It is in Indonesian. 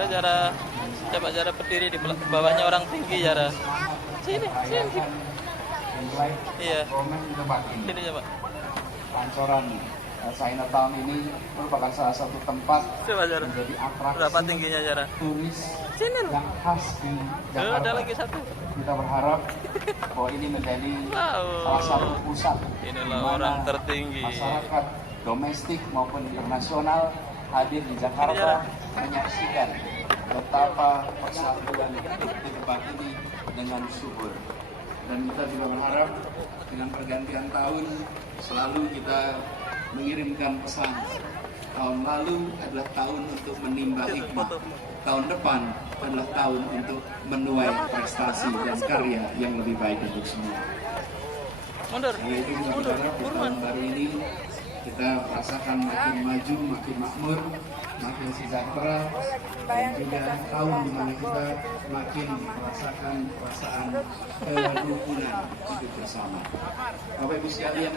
Cara cara coba cara berdiri di bawahnya orang tinggi cara. Sini, sini. Iya. Sini coba. Pancoran Chinatown ini merupakan salah satu tempat Coba cara. menjadi atraksi Berapa tingginya cara? turis Sini loh. yang khas di Jakarta. Ada lagi satu. Kita berharap bahwa ini menjadi salah satu pusat Inilah di mana orang tertinggi. masyarakat domestik maupun internasional hadir di Jakarta menyaksikan betapa persatuan di tempat ini dengan subur. Dan kita juga berharap dengan pergantian tahun selalu kita mengirimkan pesan. Tahun lalu adalah tahun untuk menimba hikmah. Tahun depan adalah tahun untuk menuai prestasi dan karya yang lebih baik untuk semua. Mundur. Oleh itu kita berharap di tahun baru ini kita merasakan makin maju, makin makmur, makin sejahtera, dan juga tahun di mana kita makin merasakan perasaan kerukunan hidup bersama. Bapak Ibu sekalian.